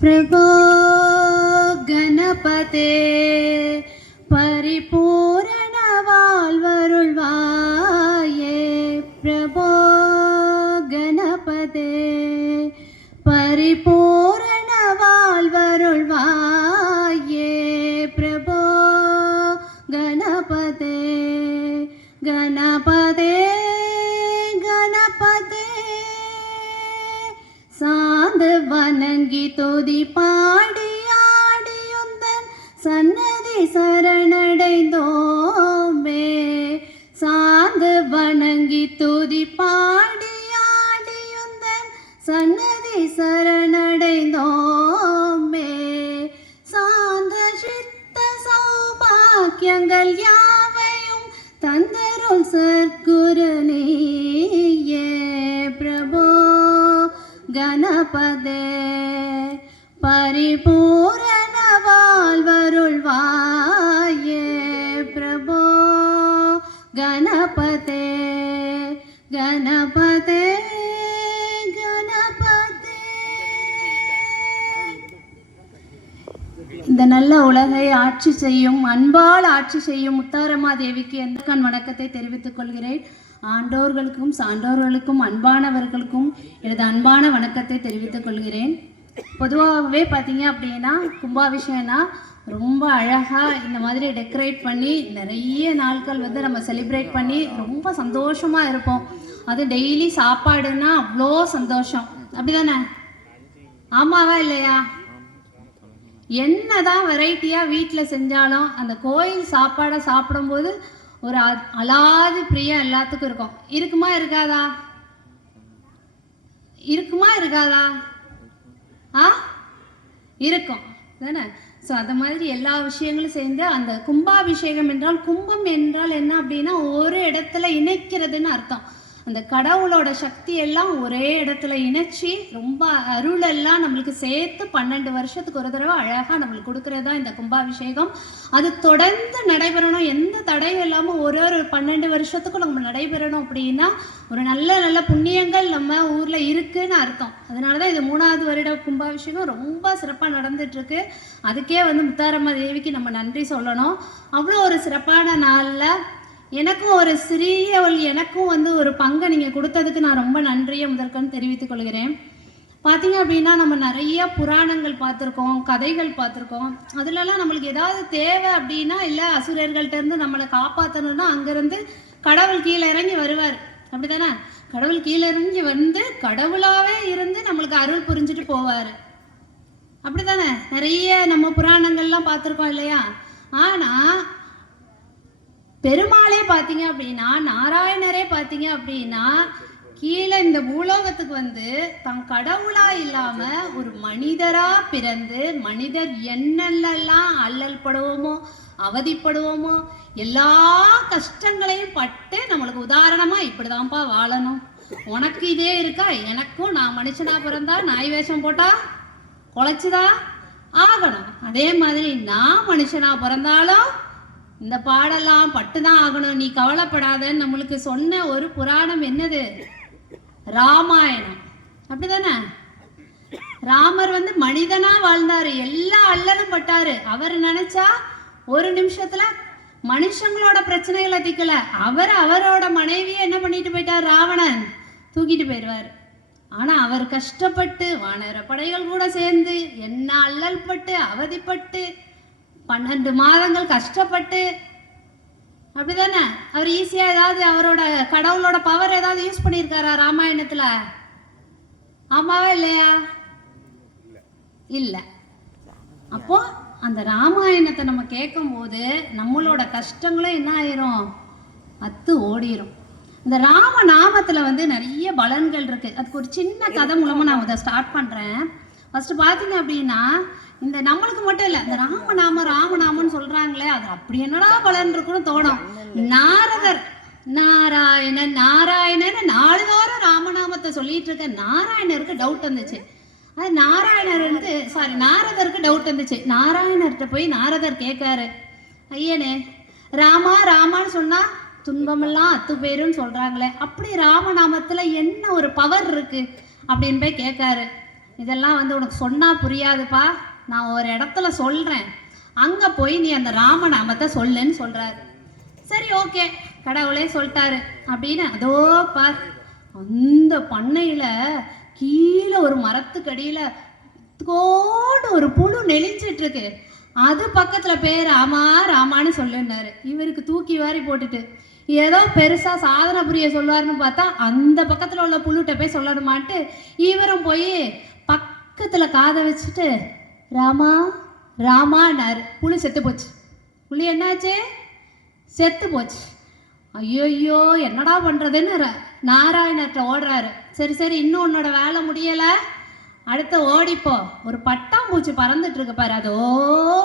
प्रभो गणपते परिपूर्ण வாழ்வருள்வாயே प्रभो गणपते परिपूर्ण வாழ்வருள்வாயே प्रभो गणपते गणपते गणपते சாந்து வணங்கி துதி பாடி ஆடியுந்தன் சன்னதி சரணடைந்தோமே சாந்து வணங்கி துதி பாடி ஆடியுந்தன் சன்னதி சரணடைந்தோமே சாந்த சித்த சௌபாக்கியங்கள் யாவையும் தந்தருள் சற்குருநீயே பிரபோ गणपते परिपूर्ण வாழ்வருள்வாயே प्रभो गणपते गणपते गणपते இந்த நல்ல உலகை ஆட்சி செய்யும் அன்பால் ஆட்சி செய்யும் முத்தாரம்மா தேவிக்கு எந்த வணக்கத்தை தெரிவித்துக் கொள்கிறேன். ஆண்டோர்களுக்கும் சான்றோர்களுக்கும் அன்பானவர்களுக்கும் எனது அன்பான வணக்கத்தை தெரிவித்துக் கொள்கிறேன். பொதுவாகவே பார்த்தீங்க அப்படின்னா கும்பாபிஷேகம்னா ரொம்ப அழகாக இந்த மாதிரி டெக்கரேட் பண்ணி நிறைய நாட்கள் வந்து நம்ம செலிப்ரேட் பண்ணி ரொம்ப சந்தோஷமாக இருப்போம். அது டெய்லி சாப்பாடுன்னா அவ்வளோ சந்தோஷம், அப்படிதானே? ஆமாவா இல்லையா? என்னதான் வெரைட்டியாக வீட்டில் செஞ்சாலும் அந்த கோயில் சாப்பாடை சாப்பிடும்போது ஒரு அலாதி பிரியம் எல்லாத்துக்கும் இருக்கும். இருக்குமா இருக்காதா? இருக்குமா இருக்காதா? இருக்கும் தானே? ஸோ அந்த மாதிரி எல்லா விஷயங்களும் சேர்ந்து அந்த கும்பாபிஷேகம் என்றால், கும்பம் என்றால் என்ன அப்படின்னா ஒரு இடத்துல இணைக்கிறதுன்னு அர்த்தம். அந்த கடவுளோட சக்தி எல்லாம் ஒரே இடத்துல இணைச்சி ரொம்ப அருளெல்லாம் நம்மளுக்கு சேர்த்து 12 வருஷத்துக்கு ஒரு தடவை அழகாக நம்மளுக்கு கொடுக்கறது தான் இந்த கும்பாபிஷேகம். அது தொடர்ந்து நடைபெறணும், எந்த தடையும் இல்லாமல் ஒரு 12 வருஷத்துக்கும் நம்ம நடைபெறணும் அப்படின்னா ஒரு நல்ல நல்ல புண்ணியங்கள் நம்ம ஊரில் இருக்குன்னு அர்த்தம். அதனால தான் இது 3வது வருட கும்பாபிஷேகம் ரொம்ப சிறப்பாக நடந்துட்டுருக்கு. அதுக்கே வந்து முத்தாரம்மா தேவிக்கு நம்ம நன்றி சொல்லணும். அவ்வளோ ஒரு சிறப்பான நாளில் எனக்கும் ஒரு எனக்கும் வந்து ஒரு பங்கை நீங்கள் கொடுத்ததுக்கு நான் ரொம்ப நன்றியை முதற்கொண்டு தெரிவித்துக் கொள்கிறேன். பார்த்தீங்க அப்படின்னா நம்ம நிறைய புராணங்கள் பார்த்துருக்கோம், கதைகள் பார்த்துருக்கோம். அதுலலாம் நம்மளுக்கு ஏதாவது தேவை அப்படின்னா, இல்லை அசுரர்கள்ட்டேருந்து நம்மளை காப்பாற்றணும்னா அங்கேருந்து கடவுள் கீழே இறங்கி வருவார், அப்படி தானே? கடவுள் கீழே இறங்கி வந்து கடவுளாகவே இருந்து நம்மளுக்கு அருள் புரிஞ்சுட்டு போவார், அப்படி தானே? நிறைய நம்ம புராணங்கள்லாம் பார்த்துருக்கோம் இல்லையா? ஆனால் பெருமாளே பார்த்தீங்க அப்படின்னா, நாராயணரே பார்த்தீங்க அப்படின்னா கீழே இந்த பூலோகத்துக்கு வந்து தான் கடவுளா இல்லாம ஒரு மனிதரா பிறந்து மனிதர் என்னெல்லாம் அல்லல் படுவோமோ அவதிப்படுவோமோ எல்லா கஷ்டங்களையும் பட்டு நம்மளுக்கு உதாரணமா இப்படிதான்ப்பா வாழணும், உனக்கு இதே இருக்கா, எனக்கும் நான் மனுஷனா பிறந்தா நாய் வேஷம் போட்டா குலைச்சுதான் ஆகணும், அதே மாதிரி நான் மனுஷனா பிறந்தாலும் இந்த பாடெல்லாம் பட்டுதான் ஆகணும், நீ கவலைப்படாதன்னு நம்மளுக்கு சொன்ன ஒரு புராணம் என்னது? ராமாயணம், அப்படிதானே? ராமர் வந்து மனிதனா வாழ்ந்தாரு, எல்லா அல்லலும் பட்டாரு. அவர் நினைச்சா ஒரு நிமிஷத்துல மனுஷங்களோட பிரச்சனைகளை தீக்கல, அவரோட மனைவியை என்ன பண்ணிட்டு போயிட்டார்? ராவணன் தூக்கிட்டு போயிடுவார். ஆனா அவர் கஷ்டப்பட்டு வானர படைகள் கூட சேர்ந்து என்ன அல்லல் பட்டு அவதிப்பட்டு 12 மாதங்கள் கஷ்டப்பட்டு, அப்படிதானே? அவர் ஈஸியா ஏதாவது அவரோட கடவுளோட பவர் ஏதாவது யூஸ் பண்ணியிருக்காரா ராமாயணத்துல? ஆமாவா இல்லையா? இல்லை. அப்போ அந்த ராமாயணத்தை நம்ம கேட்கும் போது நம்மளோட கஷ்டங்களும் என்ன ஆயிரும்? அத்து ஓடிரும். இந்த ராம நாமத்துல வந்து நிறைய பலன்கள் இருக்கு. அதுக்கு ஒரு சின்ன கதை மூலமா நான் அதை ஸ்டார்ட் பண்றேன். ஃபர்ஸ்ட் பார்த்தீங்க அப்படின்னா, இந்த நம்மளுக்கு மட்டும் இல்லை, இந்த ராமநாமன்னு சொல்றாங்களே, அது அப்படி என்னடா பலன் இருக்குன்னு தோணும். நாரதர் நாராயணன் நாளுதோறும் ராமநாமத்தை சொல்லிட்டு இருக்க நாராயணருக்கு டவுட் வந்துச்சு. அது நாரதருக்கு டவுட் வந்துச்சு. நாராயணர்கிட்ட போய் நாரதர் கேட்காரு, ஐயனே ராமான்னு சொன்னா துன்பமெல்லாம் அத்து போயிருன்னு சொல்றாங்களே, அப்படி ராமநாமத்துல என்ன ஒரு பவர் இருக்கு அப்படின்னு போய் கேட்காரு. இதெல்லாம் வந்து உனக்கு சொன்னா புரியாதுப்பா, நான் ஒரு இடத்துல சொல்றேன், அங்க போய் நீ அந்த ராமநாமத்தை சொல்லுன்னு சொல்றாரு. சரி ஓகே, கடவுளே சொல்லிட்டாரு அப்படின்னு அதோ பார், அந்த பண்ணையில கீழே ஒரு மரத்துக்கடியில கோடு ஒரு புழு நெளிஞ்சிட்டு இருக்கு. அது பக்கத்துல போய் ராமா ராமான்னு சொல்லுன்னாரு. இவருக்கு தூக்கி வாரி போட்டுட்டு ஏதோ பெருசா சாதனை புரிய சொல்லுவாருன்னு பார்த்தா அந்த பக்கத்துல உள்ள புழுட்ட போய் சொல்லணுமான்ட்டு இவரும் போய் பக்கத்துல காதை வச்சுட்டு ராமா ராமான்னாரு. புழு செத்து போச்சு. புளி என்னாச்சு? செத்து போச்சு. ஐயோ என்னடா பண்றதுன்னு நாராயணர்கிட்ட ஓடுறாரு. சரி சரி, இன்னும் உன்னோட வேலை முடியலை, அடுத்து ஓடிப்போ. ஒரு பட்டாம்பூச்சி பறந்துட்டு இருக்கு பாரு, அதோ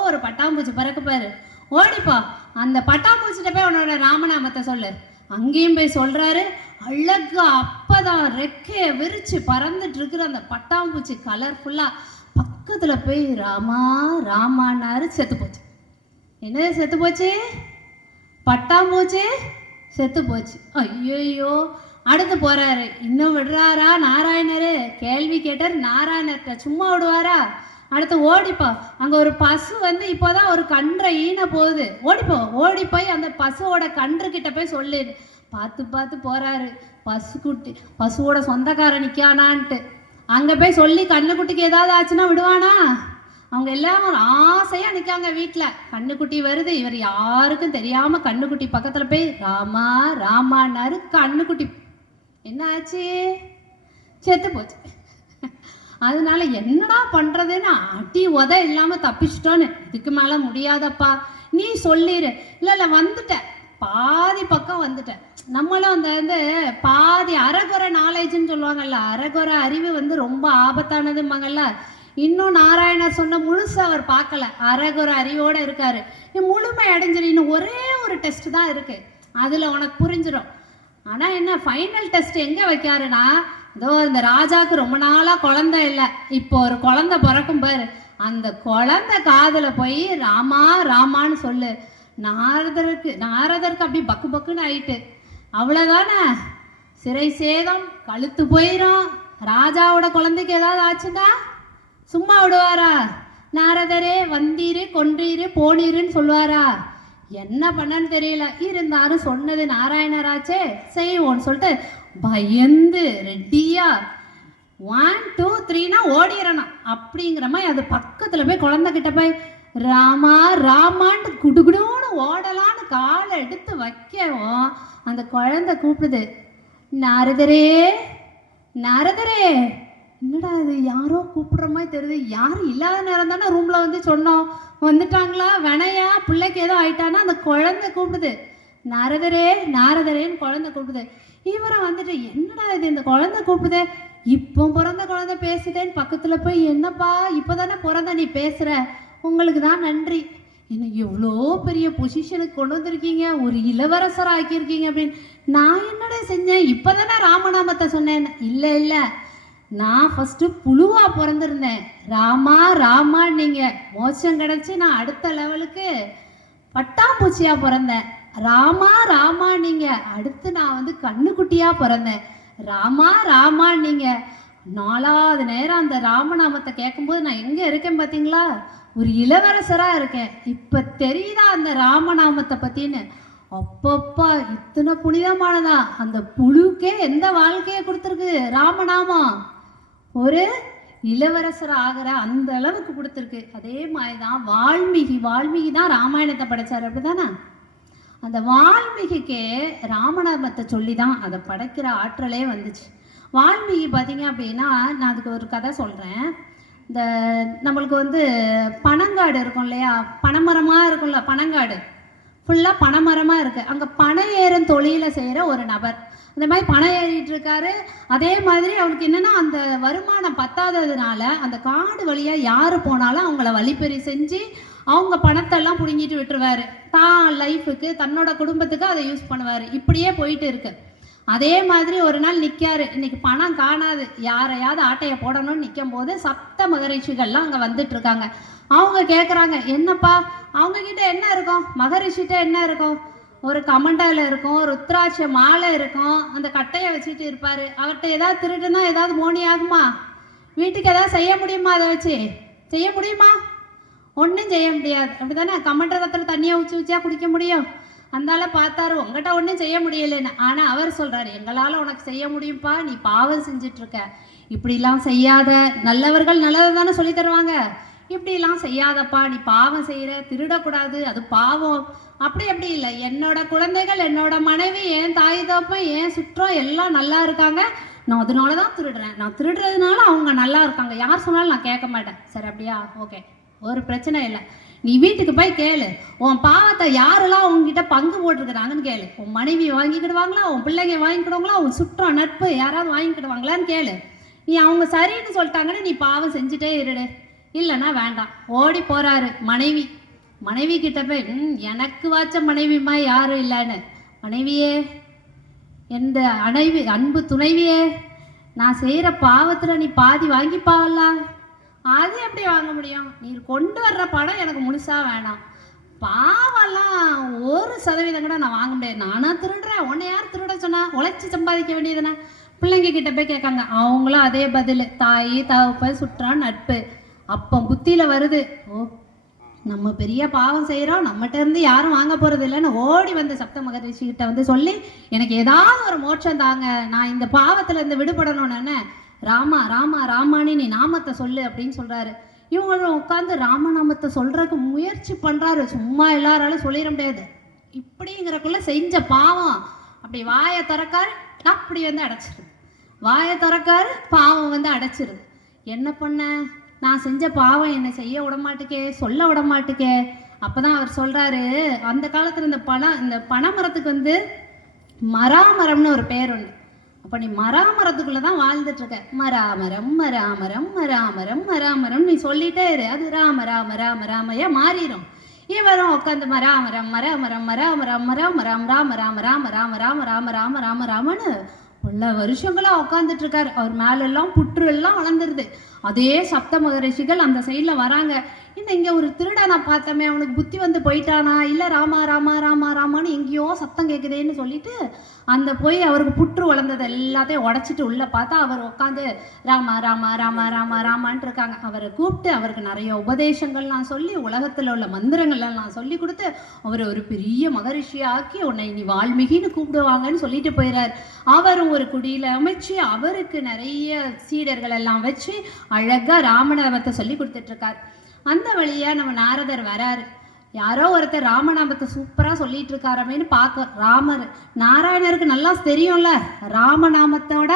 ஒரு பட்டாம்பூச்சி பறக்கு பாரு, ஓடிப்போ. அந்த பட்டாம்பூச்சிட்ட போய் உன்னோட ராமநாமத்தை சொல்லு. அங்கேயும் போய் சொல்றாரு. அழகா அப்பதான் ரெக்கைய விரிச்சு பறந்துட்டு இருக்கிற அந்த பட்டாம்பூச்சி கலர்ஃபுல்லா பக்கத்துல போய் ராமா ராமான்னாரு. செத்து போச்சு. என்ன செத்து போச்சு? பட்டாம்பூச்சி செத்து போச்சு. ஐயோ, அடுத்து போறாரு. இன்னும் விடுறாரா நாராயணரு? கேள்வி கேட்டார். நாராயணர்கிட்ட சும்மா விடுவாரா? அடுத்து ஓடிப்போ. அங்க ஒரு பசு வந்து இப்போதான் ஒரு கன்றை ஈன போகுது, ஓடிப்போ. ஓடி போய் அந்த பசுவோட கன்று கிட்ட போய் சொல்லு. பார்த்து பார்த்து போறாரு. பசுக்குட்டி பசுவோட சொந்தக்கார நிக்கானான்ட்டு அங்க போய் சொல்லி கண்ணுக்குட்டிக்கு ஏதாவது ஆச்சுன்னா விடுவானா? அவங்க எல்லாம் ஒரு ஆசையா நிக்காங்க வீட்டுல. கண்ணுக்குட்டி வருது, இவர் யாருக்கும் தெரியாம கண்ணுக்குட்டி பக்கத்துல போய் ராமா ராமான்னாரு. கண்ணுக்குட்டி என்ன ஆச்சு? செத்து போச்சு. அதனால என்னடா பண்றதுன்னு அடி உத இல்லாம தப்பிச்சிட்டோன்னு. இதுக்கு மேல முடியாதப்பா, நீ சொல்லிடு. இல்ல வந்துட்ட, பாதி பக்கம் வந்துட்டேன். நம்மளும் அந்த வந்து பாதி அரகுறை நாலேஜ்ன்னு சொல்லுவாங்கல்ல, அரகுறை அறிவு வந்து ரொம்ப ஆபத்தானதும்பாங்கல்ல. இன்னும் நாராயணர் சொன்ன முழுசு அவர் பார்க்கல, அரகுறை அறிவோட இருக்காரு. முழுமை அடைஞ்சிரு. இன்னும் ஒரே ஒரு டெஸ்ட் தான் இருக்கு, அதுல உனக்கு புரிஞ்சிடும். ஆனா என்ன, ஃபைனல் டெஸ்ட் எங்க வைக்காருன்னா, இதோ இந்த ராஜாக்கு ரொம்ப நாளா குழந்தை இல்லை, இப்போ ஒரு குழந்தை பிறக்கும் பாரு, அந்த குழந்தை காதுல போய் ராமா ராமான்னு சொல்லு. நாரதருக்கு அப்படி பக்கு பக்குன்னு ஆயிட்டு. அவ்வளவுதானே, சிறை சேதம், கழுத்து போயிடும். ராஜாவோட குழந்தைக்கு ஏதாவது ஆச்சுன்னா சும்மா விடுவாரா? நாரதரே வந்தீரு கொன்றீரு போனீருன்னு சொல்லுவாரா? என்ன பண்ணன்னு தெரியல. இருந்தாலும் சொன்னது நாராயணராச்சே, செய்வோன்னு சொல்லிட்டு பயந்து ரெட்டியா 1 2 3னா ஓடிடணும் அப்படிங்கிற மாதிரி அது பக்கத்துல போய் குழந்தைகிட்ட போய் ராமா ராமான்னு குடுகுடுன்னு ஓடலான்னு காலை எடுத்து வைக்கவும் அந்த குழந்தை கூப்பிடுது, நாரதரே நாரதரே. என்னடா அது, யாரோ கூப்பிடுற மாதிரி தெரியுது. யாரும் இல்லாத நேரம் தானே ரூம்ல வந்து சொன்னோம், வந்துட்டாங்களா வினையா பிள்ளைக்கு ஏதோ ஆயிட்டானா? அந்த குழந்தை கூப்பிடுது, நாரதரே நாரதரேன்னு குழந்தை கூப்பிடுது. இவரை வந்துட்டு என்னடா இது, இந்த குழந்தை கூப்பிடுதே, இப்போ பிறந்த குழந்தை பேசுதேன்னு பக்கத்துல போய், என்னப்பா இப்போதானே பிறந்த நீ பேசுற, உங்களுக்கு தான் நன்றி, என்ன எவ்வளோ பெரிய பொசிஷனுக்கு கொண்டு வந்திருக்கீங்க, ஒரு இளவரசர் ஆக்கியிருக்கீங்க அப்படின்னு. நான் என்னடா செஞ்சேன், இப்போதானே ராமநாமத்தை சொன்னேன். இல்லை இல்லை, நான் ஃபர்ஸ்ட் புழுவா பிறந்திருந்தேன், ராமா ராமா நீங்க மோட்சம் கிடைச்சி நான் அடுத்த லெவலுக்கு பட்டாம்பூச்சியா பிறந்தேன், ராமா ராமா நீங்க அடுத்து நான் வந்து கண்ணுக்குட்டியா பிறந்தேன், ராமா ராமா நீங்க. 4வது நேரம் அந்த ராமநாமத்தை கேட்கும்போது நான் எங்க இருக்கேன் பார்த்தீங்களா, ஒரு இளவரசரா இருக்கேன். இப்ப தெரியுதா அந்த ராமநாமத்தை பத்தின்னு. அப்பப்பா, இத்தனை புனிதமானதா, அந்த புழுக்கே எந்த வாழ்க்கையை கொடுத்துருக்கு ராமநாமம், ஒரு இளவரசர் ஆகிற அந்த அளவுக்கு கொடுத்துருக்கு. அதே மாதிரிதான் வால்மீகி தான் ராமாயணத்தை படைச்சாரு, அப்படிதானே? அந்த வால்மீகிக்கே ராமநாமத்தை சொல்லி தான் அதை படைக்கிற ஆற்றலே வந்துச்சு. வால்மீகி பார்த்தீங்க அப்படின்னா, நான் அதுக்கு ஒரு கதை சொல்கிறேன். இந்த நம்மளுக்கு வந்து பனங்காடு இருக்கும் இல்லையா, பனைமரமாக இருக்கும்ல, பனங்காடு ஃபுல்லாக பனைமரமாக இருக்குது. அங்கே பனை ஏறும் தொழிலை செய்கிற ஒரு நபர் இந்த மாதிரி பணம் ஏறிட்டு இருக்காரு. அதே மாதிரி அவனுக்கு என்னன்னா, அந்த வருமானம் பத்தாததுனால அந்த காடு வழியா யாரு போனாலும் அவங்கள வழிப்பறி செஞ்சு அவங்க பணத்தெல்லாம் பிடுங்கிட்டு விட்டுருவாரு. தான் லைஃபுக்கு தன்னோட குடும்பத்துக்கு அதை யூஸ் பண்ணுவாரு. இப்படியே போயிட்டு இருக்கு. அதே மாதிரி ஒரு நாள் நிற்காரு. இன்னைக்கு பணம் காணாது, யாரையாவது ஆட்டையை போடணும்னு நிற்கும் போது சப்த மகரிஷிகள்லாம் அங்கே வந்துட்டு இருக்காங்க. அவங்க கேட்குறாங்க, என்னப்பா அவங்க கிட்ட என்ன இருக்கும், மகரிஷிட்ட என்ன இருக்கும், ஒரு கமண்டால இருக்கும், ருத்ராட்ச மாலை இருக்கும், அந்த கட்டையை வச்சுட்டு இருப்பாரு. அவர்கிட்ட ஏதாவது திருட்டுனா ஏதாவது மோனி ஆகுமா? வீட்டுக்கு ஏதாவது செய்ய முடியுமா? அதை வச்சு செய்ய முடியுமா? ஒன்றும் செய்ய முடியாது. அப்படி தானே? கமண்டலத்தில் தண்ணியை ஊற்றி ஊற்றியா குடிக்க முடியும்? அந்தால பார்த்தாரு, உங்ககிட்ட ஒன்றும் செய்ய முடியலைன்னு. ஆனால் அவர் சொல்கிறாரு, எங்களால் உனக்கு செய்ய முடியும்ப்பா, நீ பாவம் செஞ்சிட்ருக்க, இப்படிலாம் செய்யாத. நல்லவர்கள் நல்லதை தானே சொல்லி தருவாங்க. இப்படிலாம் செய்யாதப்பா, நீ பாவம் செய்கிற, திருடக்கூடாது, அது பாவம். அப்படி இல்லை. என்னோட குழந்தைகள், என்னோட மனைவி, என் தாய் தகப்பன், என் சுற்றம் எல்லாம் நல்லா இருக்காங்க. நான் அதனால தான் திருடுறேன். நான் திருடுறதுனால அவங்க நல்லா இருக்காங்க. யார் சொன்னாலும் நான் கேட்க மாட்டேன். சரி, அப்படியா? ஓகே, ஒரு பிரச்சனை இல்லை. நீ வீட்டுக்கு போய் கேளு, உன் பாவத்தை யாரெல்லாம் உங்ககிட்ட பங்கு போட்டிருக்கிறாங்கன்னு கேளு. உன் மனைவி வாங்கிக்கிடுவாங்களா, உன் பிள்ளைங்க வாங்கிக்கிடுவாங்களா, உன் சுற்றம் நட்பு யாராவது வாங்கிக்கிடுவாங்களான்னு கேளு. நீ அவங்க சரின்னு சொல்லிட்டாங்கன்னு நீ பாவம் செஞ்சுட்டே இருடு, இல்லைன்னா வேண்டாம். ஓடி போறாரு. மனைவி கிட்ட போய், எனக்கு வாச்ச மனைவிமா யாரும் இல்லைன்னு. மனைவியே, எந்த அன்பு துணைவியே, நான் செய்கிற பாவத்தில் நீ பாதி வாங்கிப்பாவலாம். அது எப்படி வாங்க முடியும்? நீ கொண்டு வர்ற படம் எனக்கு முழுசா வேணாம். பாவெல்லாம் 1% கூட நான் வாங்க முடியாது. நானா திருடுறேன்? உன்னை யார் திருட சொன்னா? உழைச்சி சம்பாதிக்க வேண்டியதுனா? பிள்ளைங்க கிட்ட போய் கேட்காங்க, அவங்களும் அதே பதில். தாய் தகப்பன் சுற்றான் நட்பு. அப்போ புத்தியில வருது, ஓ நம்ம பெரிய பாவம் செய்கிறோம், நம்மகிட்ட இருந்து யாரும் வாங்க போறது இல்லைன்னு ஓடி வந்து சப்த மகரிஷி கிட்ட வந்து சொல்லி, எனக்கு ஏதாவது ஒரு மோட்சம் தாங்க, நான் இந்த பாவத்துல இருந்து விடுபடணும்னு, ராமா ராமா ராமானி நீ நாமத்தை சொல்லு அப்படின்னு சொல்றாரு. இவங்களும் உட்காந்து ராமநாமத்தை சொல்றதுக்கு முயற்சி பண்றாரு. சும்மா எல்லாராலும் சொல்லிட முடியாது. இப்படிங்கிறக்குள்ள செஞ்ச பாவம் அப்படி வாயை திறக்காரு, அப்படி வந்து அடைச்சிருது. வாயை திறக்காரு, பாவம் வந்து அடைச்சிருது. என்ன பண்ண? நான் செஞ்ச பாவம் என்னை செய்ய விடமாட்டுக்கே, சொல்ல விடமாட்டுக்கே. அப்பதான் அவர் சொல்றாரு, அந்த காலத்துல இந்த பனைமரத்துக்கு வந்து மராமரம்னு ஒரு பேர் உண்டு. அப்ப நீ மராமரத்துக்குள்ளதான் வாழ்ந்துட்டு இருக்க. மராமரம் மராமரம் மராமரம் மராமரம் நீ சொல்லிட்டே இரு, அது ராம ராம ராம ராமையா மாறிடும். இவரும் உட்காந்து மராமரம் மராமரம் மராமரம் மராமரம் ராம ராம ராம ராம ராம ராம ராம ராம ராமன்னு பல வருஷங்களா உட்காந்துட்டு இருக்காரு. அவர் மேலெல்லாம் புற்று எல்லாம் வளர்ந்துருது. அதே சப்த மகரிஷிகள் அந்த சைட்ல வராங்க. இன்னும் இங்க ஒரு திருடனை பார்த்தமே, அவனுக்கு புத்தி வந்து போயிட்டானா, இல்ல ராமா ராமா ராமா ராமான்னு எங்கேயோ சத்தம் கேட்குதேன்னு சொல்லிட்டு அந்த போய் அவருக்கு புற்று வளர்ந்தது எல்லாத்தையும் உடைச்சிட்டு உள்ள பார்த்தா அவர் உட்காந்து ராமா ராமா ராமா ராமா ராமான் இருக்காங்க. அவரை கூப்பிட்டு அவருக்கு நிறைய உபதேசங்கள்லாம் சொல்லி, உலகத்துல உள்ள மந்திரங்கள்லாம் சொல்லி கொடுத்து அவரை ஒரு பெரிய மகரிஷியாக்கி, உன்னை நீ வால்மீகின்னு கூப்பிடுவாங்கன்னு சொல்லிட்டு போயிறாரு. அவரும் ஒரு குடியில அமைச்சு அவருக்கு நிறைய சீடர்கள் எல்லாம் வச்சு அழகா ராமநாமத்தை சொல்லி கொடுத்துட்டு இருக்காரு. அந்த வழியா நம்ம நாரதர் வராரு. யாரோ ஒருத்தர் ராமநாமத்தை சூப்பரா சொல்லிட்டு இருக்காரமேன்னு பார்க்க, நாராயணருக்கு நல்லா தெரியும்ல ராமநாமத்தோட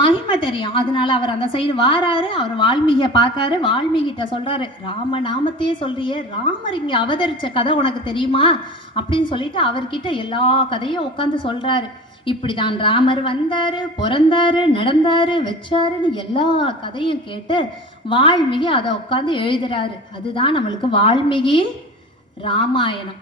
மகிமை தெரியும். அதனால அவர் அந்த சைடு வாராரு. அவர் வால்மீகியை பார்க்காரு. வால்மீகிட்ட சொல்றாரு, ராமநாமத்தையே சொல்றியே, ராமர் இங்க அவதரிச்ச கதை உனக்கு தெரியுமா அப்படின்னு சொல்லிட்டு அவர்கிட்ட எல்லா கதையும் உட்காந்து சொல்றாரு. இப்படிதான் ராமர் வந்தாரு, பிறந்தாரு, நடந்தாரு, வச்சாருன்னு எல்லா கதையும் கேட்டு வால்மீகி அதை உட்காந்து எழுதுறாரு. அதுதான் நம்மளுக்கு வால்மீகி ராமாயணம்.